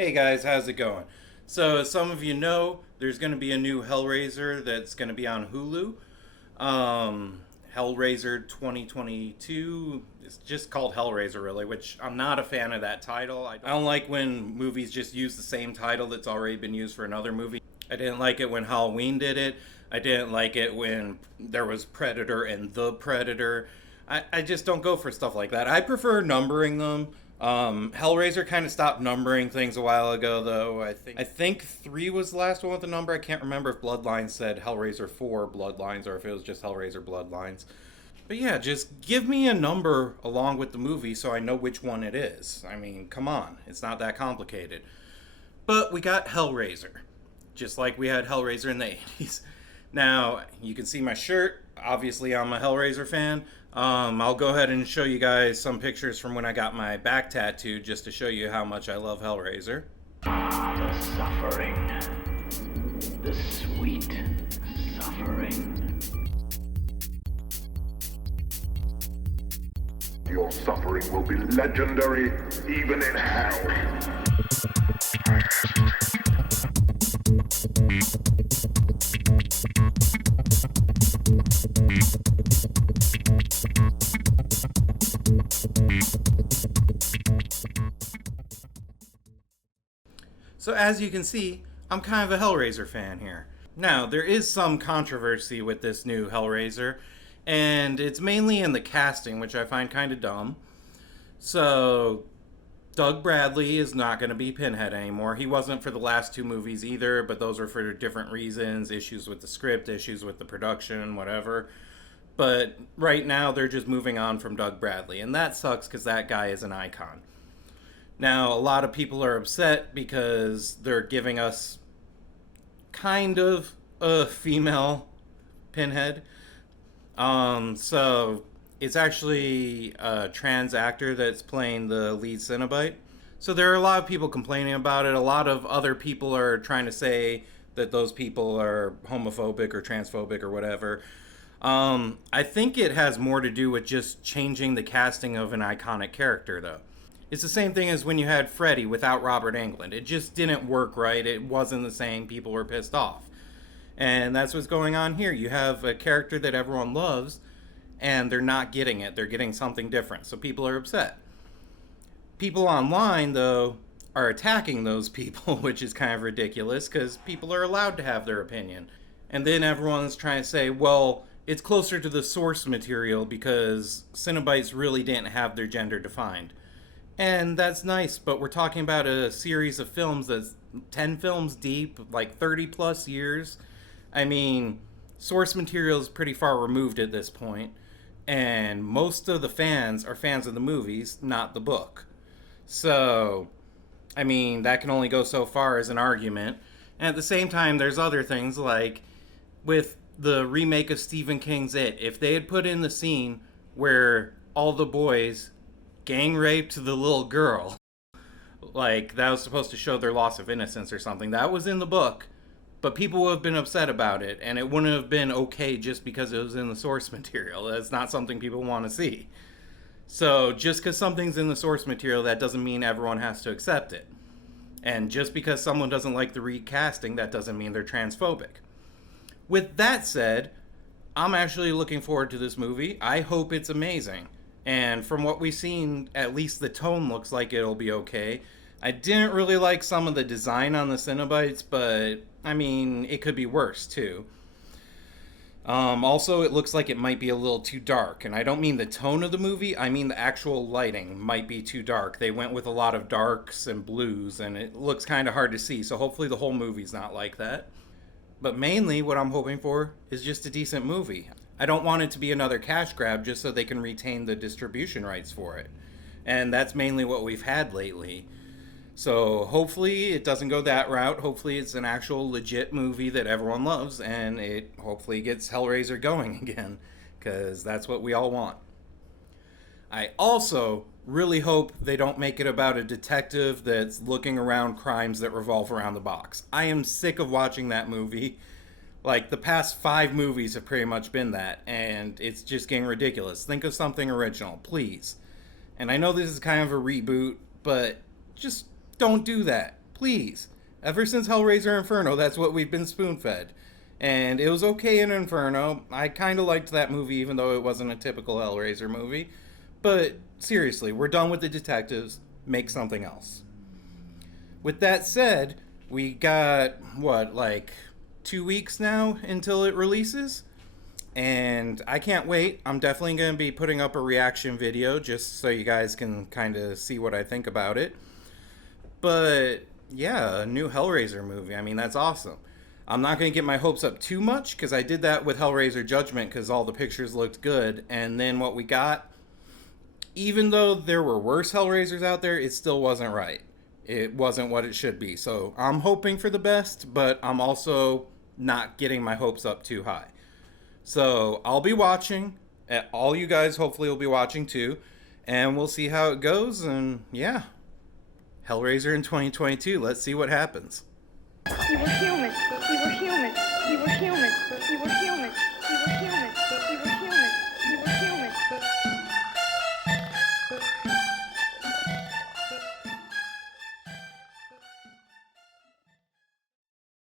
Hey guys, how's it going? So, as some of you know, there's going to be a new Hellraiser that's going to be on Hulu. Um, Hellraiser 2022. It's just called Hellraiser, really, which I'm not a fan of that title. I don't like when movies just use the same title that's already been used for another movie. I didn't like it when Halloween did it. I didn't like it when there was Predator and The Predator. I just don't go for stuff like that. I prefer numbering them. Hellraiser kind of stopped numbering things a while ago, though. I think three was the last one with the number. I can't remember if Bloodlines said Hellraiser 4 Bloodlines or if it was just Hellraiser Bloodlines. But yeah, just give me a number along with the movie so I know which one it is. I mean, come on, it's not that complicated. But we got Hellraiser, just like we had Hellraiser in the 80s. Now, you can see my shirt. Obviously, I'm a Hellraiser fan. I'll go ahead and show you guys some pictures from when I got my back tattooed just to show you how much I love Hellraiser. The suffering. The sweet suffering. Your suffering will be legendary even in hell. So as you can see, I'm kind of a Hellraiser fan here. Now, there is some controversy with this new Hellraiser, and it's mainly in the casting, which I find kind of dumb. So, Doug Bradley is not going to be Pinhead anymore. He wasn't for the last two movies either, but those were for different reasons, issues with the script, issues with the production, whatever. But right now, they're just moving on from Doug Bradley, and that sucks because that guy is an icon. Now, a lot of people are upset because they're giving us kind of a female Pinhead. So it's actually a trans actor that's playing the lead Cenobite. So there are a lot of people complaining about it. A lot of other people are trying to say that those people are homophobic or transphobic or whatever. I think it has more to do with just changing the casting of an iconic character, though. It's the same thing as when you had Freddy without Robert Englund. It just didn't work right. It wasn't the same. People were pissed off. And that's what's going on here. You have a character that everyone loves, and they're not getting it. They're getting something different. So people are upset. People online, though, are attacking those people, which is kind of ridiculous because people are allowed to have their opinion. And then everyone's trying to say, well, it's closer to the source material because Cenobites really didn't have their gender defined. And that's nice, but we're talking about a series of films that's 10 films deep, like 30 plus years. I mean, source material is pretty far removed at this point, and most of the fans are fans of the movies, not the book. So, I mean, that can only go so far as an argument. And at the same time, there's other things like with the remake of Stephen King's It. If they had put in the scene where all the boys gang raped the little girl, like that was supposed to show their loss of innocence or something, that was in the book, but people would have been upset about it, and it wouldn't have been okay just because it was in the source material. That's not something people want to see. So just because something's in the source material, that doesn't mean everyone has to accept it. And just because someone doesn't like the recasting, that doesn't mean they're transphobic. With that said, I'm actually looking forward to this movie. I hope it's amazing. And from what we've seen, at least the tone looks like it'll be okay. I didn't really like some of the design on the Cenobites, but I mean, it could be worse too. Also, it looks like it might be a little too dark. And I don't mean the tone of the movie, I mean the actual lighting might be too dark. They went with a lot of darks and blues, and it looks kind of hard to see. So hopefully the whole movie's not like that. But mainly what I'm hoping for is just a decent movie. I don't want it to be another cash grab just so they can retain the distribution rights for it. And that's mainly what we've had lately. So hopefully it doesn't go that route. Hopefully it's an actual legit movie that everyone loves, and it hopefully gets Hellraiser going again, because that's what we all want. I also really hope they don't make it about a detective that's looking around crimes that revolve around the box. I am sick of watching that movie. Like, the past 5 movies have pretty much been that, and it's just getting ridiculous. Think of something original, please. And I know this is kind of a reboot, but just don't do that. Please. Ever since Hellraiser Inferno, that's what we've been spoon-fed. And it was okay in Inferno. I kind of liked that movie, even though it wasn't a typical Hellraiser movie. But seriously, we're done with the detectives. Make something else. With that said, we got, 2 weeks now until it releases? And I can't wait. I'm definitely going to be putting up a reaction video just so you guys can kind of see what I think about it. But yeah, a new Hellraiser movie. I mean, that's awesome. I'm not going to get my hopes up too much because I did that with Hellraiser Judgment because all the pictures looked good. And then what we got, even though there were worse Hellraisers out there, it still wasn't right. It wasn't what it should be. So I'm hoping for the best, but I'm also not getting my hopes up too high. So I'll be watching. All you guys hopefully will be watching too. And we'll see how it goes. And yeah, Hellraiser in 2022. Let's see what happens. You were human. You were human. You were human. You were human. You were human.